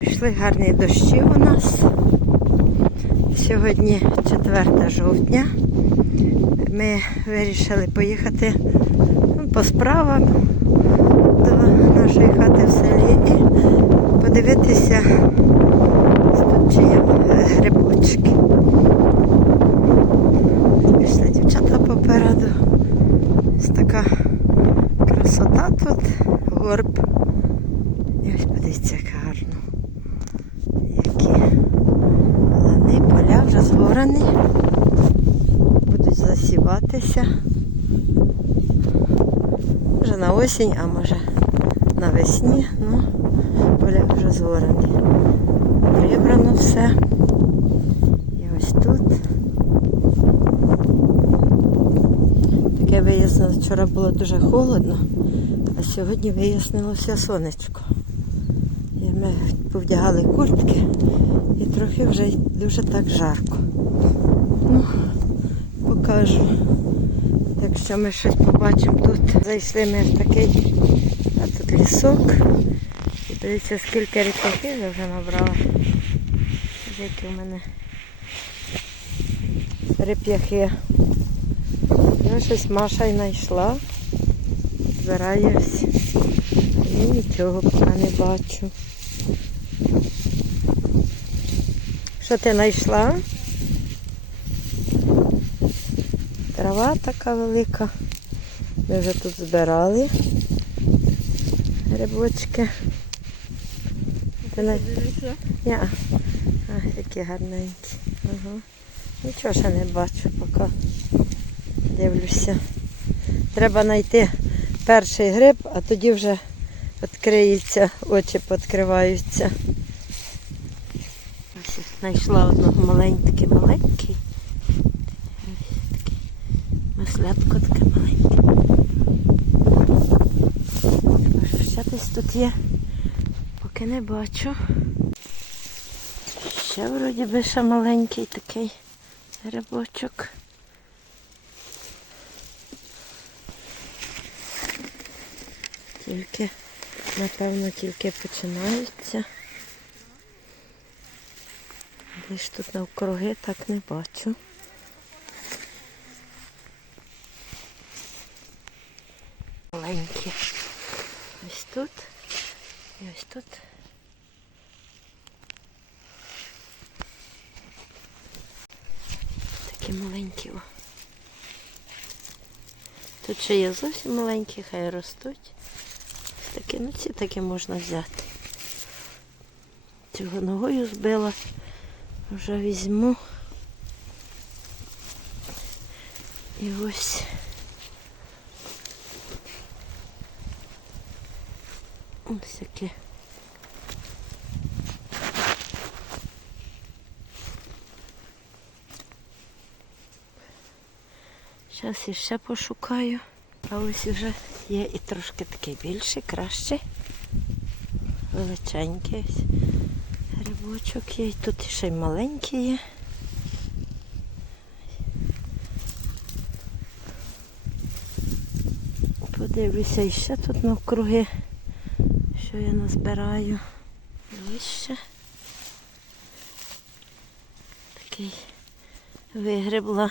Пішли гарні дощі у нас. Сьогодні 4 жовтня. Ми вирішили поїхати ну, по справам до нашої хати в селі і подивитися, тут чи є грибочки. Пішли дівчата попереду. Ось така красота тут, горб. І ось подивіться, як гарно. Які лани, поля вже. Будуть засіватися. Може на осінь, а може навесні. Ну, поля вже згорані. Прибрано все. І ось тут. Таке вияснилось, вчора було дуже холодно, а сьогодні вияснилося сонечко. І ми повдягали куртки і трохи вже дуже так жарко. Ну, покажу. Якщо ми щось побачимо тут. Зайшли ми в такий, а тут лісок. І дивіться, скільки ріпаків я вже набрала. Які в мене реп'яхи. Ну, щось Маша й знайшла. Збирає всі. Я нічого поки не бачу. Що ти знайшла? Трава така велика. Ми вже тут збирали грибочки. Ти. Ні. А, які гарненькі. Ага. Нічого ще не бачу поки. Дивлюся. Треба знайти перший гриб, а тоді вже відкриється, очі відкриваються. Знайшла одного маленький маленький. Такий маслятко таке маленьке. Ще десь тут є, поки не бачу. Ще вроді би ще маленький такий грибочок. Тільки, напевно, тільки починаються. Десь тут навкруги так не бачу. Маленькі. Ось тут і ось тут. Такі маленькі. Тут ще є зовсім маленькі, хай ростуть. Такі, ну ці такі можна взяти. Цього ногою збила. Вже візьму. І ось. Ось такі. Зараз іще пошукаю. А ось вже є і трошки такий більший, кращий. Величенький ось грибочок є. Тут ще й маленький є. Подивлюся і ще тут навкруги, що я назбираю. І ось ще такий вигребла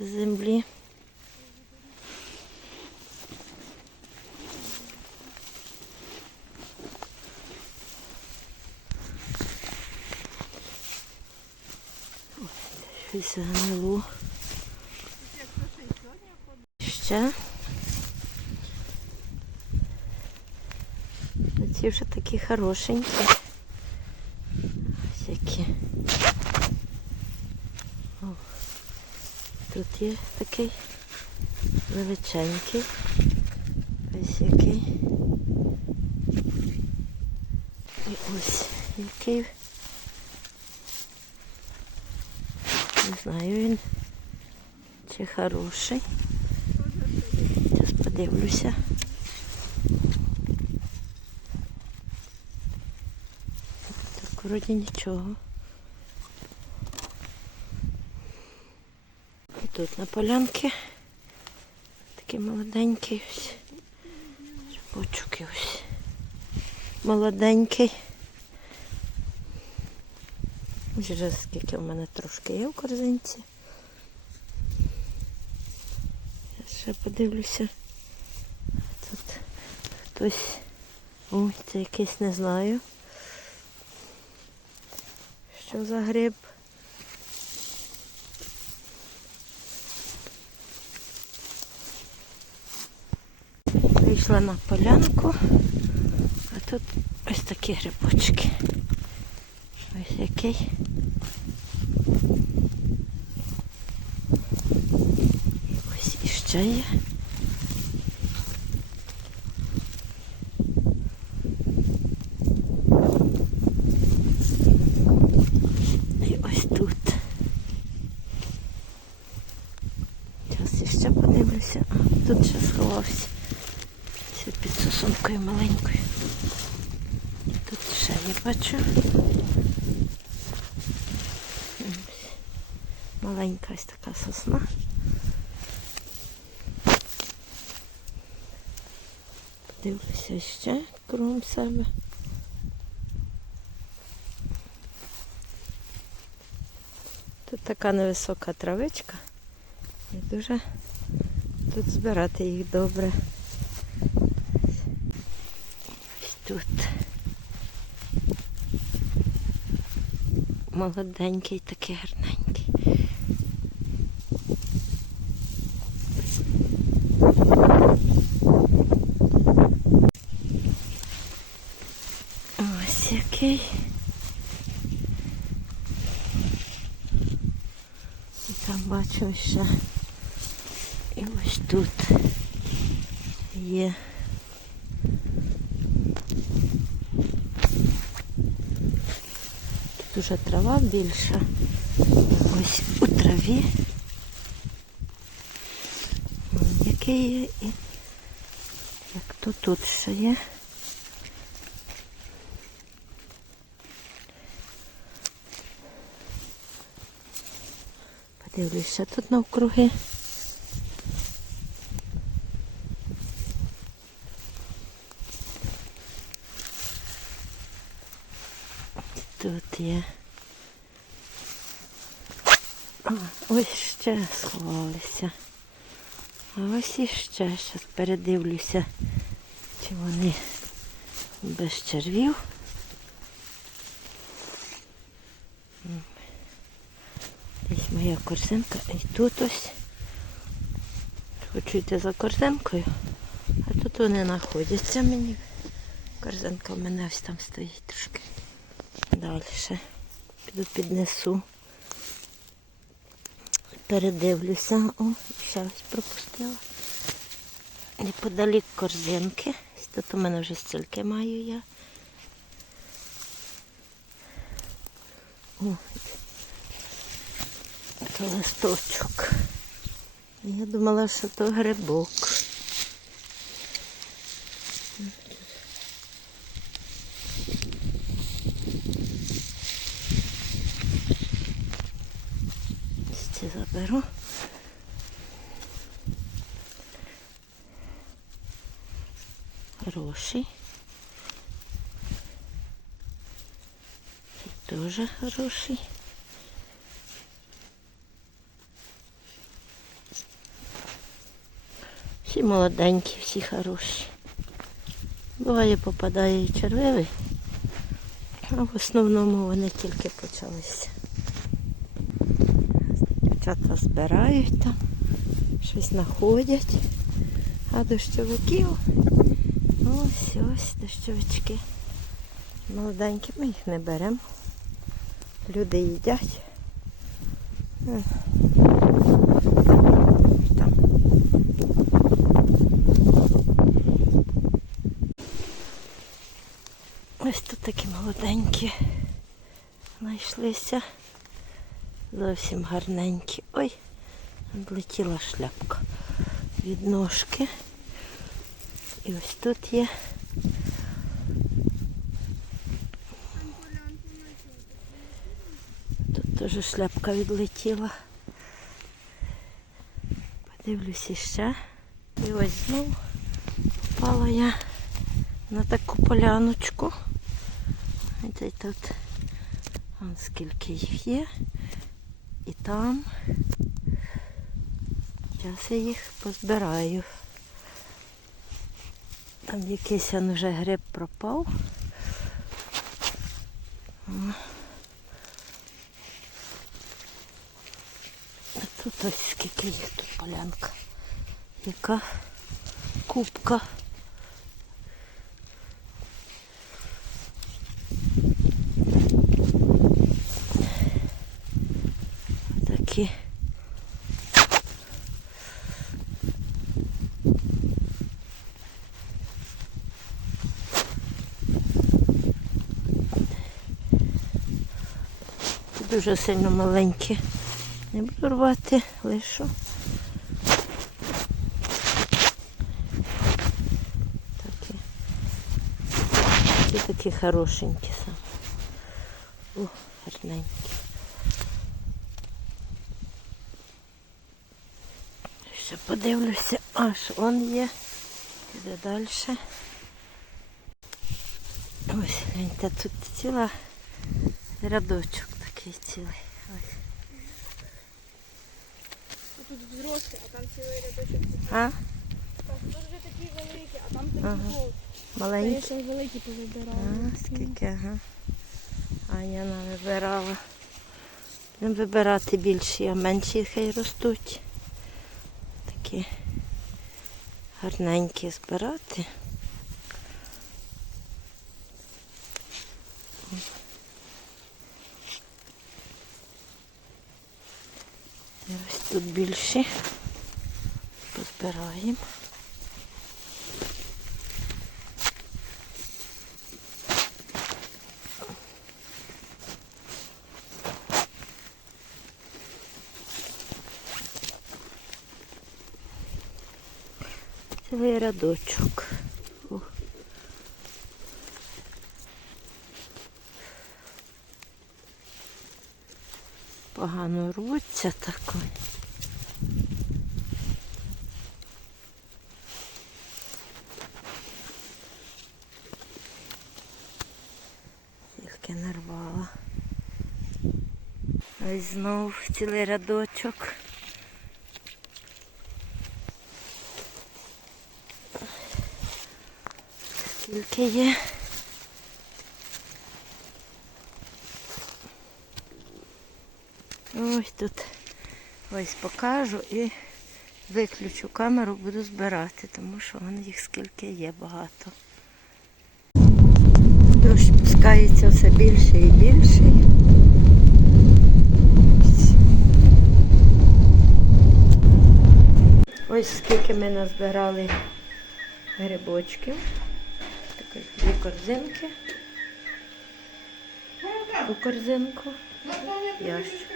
з землі. Щось гнило. Ще. Ці вже такі хорошенькі. Ось які. О, тут є такий величенький. Ось який. І ось який. Не знаю він чи хороший. Зараз подивлюся. Так, вроді нічого. І тут на полянки такий молоденький ось. Рибочок і ось. молоденький. Вже скільки в мене трошки є в корзинці. Я ще подивлюся. Тут хтось. Ой, це якийсь не знаю. Що за гриб? Вийшла на полянку, а тут ось такі грибочки. Ось який. І ось іще є. І ось тут. Зараз іще подивлюся. А, тут ще сховався. Це під сосункою маленькою. Тут ще я бачу. Маленька ось така сосна. Подивлюся ще кругом себе. Тут така невисока травичка. І дуже тут збирати їх добре. Ось тут. Молоденький, такий гарненький. Ось. І там бачу ще. І ось тут є. Тут уже трава більша. Ось у траві. Який є і як то тут ще є. Подивлюся тут навкруги. Тут є. А, ось ще сховалися. А ось іще. Зараз передивлюся, чи вони без червів. М. Десь моя корзинка. І тут ось. Хочу йти за корзинкою, а тут вони знаходяться мені. Корзинка в мене ось там стоїть трошки. Далі піду піднесу. Передивлюся. О, ще ось пропустила. Неподалік корзинки. Тут у мене вже стільки маю я. О, то листочок. Я думала, що то грибок. Ось Це заберу. Хороший. Це теж хороший. Всі молоденькі, всі хороші. Буває попадає і червивий, а в основному вони тільки почалися. Дівчата збирають там, щось знаходять. А дощовиків ось ось дощовички. Молоденькі, ми їх не беремо. Люди їдять. Ось тут такі молоденькі знайшлися. Зовсім гарненькі. Ой, облетіла шляпка від ножки. І ось тут є. Тут теж шляпка відлетіла. Подивлюсь іще. І ось знов попала я на таку поляночку. Ось тут вон скільки їх є. І там. Зараз я їх позбираю. Там якийсь он вже гриб пропав. А тут ось скільки їх тут полянка. Яка кубка. Такі. Дуже сильно маленькі. Не буду рвати, лишу. Такі. Такі такі хорошенькі саме. О, гарненькі. Ще подивлюся, аж он є. Іде далі. Ось, гляньте, тут ціла рядочок такий цілий. Ось. Тут взрослі, а там цілий рядочок. А? Так, тут вже такі великі, а там такі Ага. ага. Маленький. Я ще й великі повибирала. А, скільки, ага. Аня вибирала. Не вибирати більші, а менші хай ростуть. Такі гарненькі збирати. І ось тут більші. Позбираємо. Цілий рядочок. О. Погано рвуться такой. Тільки не рвала. Ось знов цілий рядочок. Скільки є? Ось тут ось покажу і виключу камеру, буду збирати, тому що вон їх скільки є багато. Дощ пускається все більше і більше. Ось скільки ми назбирали грибочків. Корзинки. У корзинку. Ящик.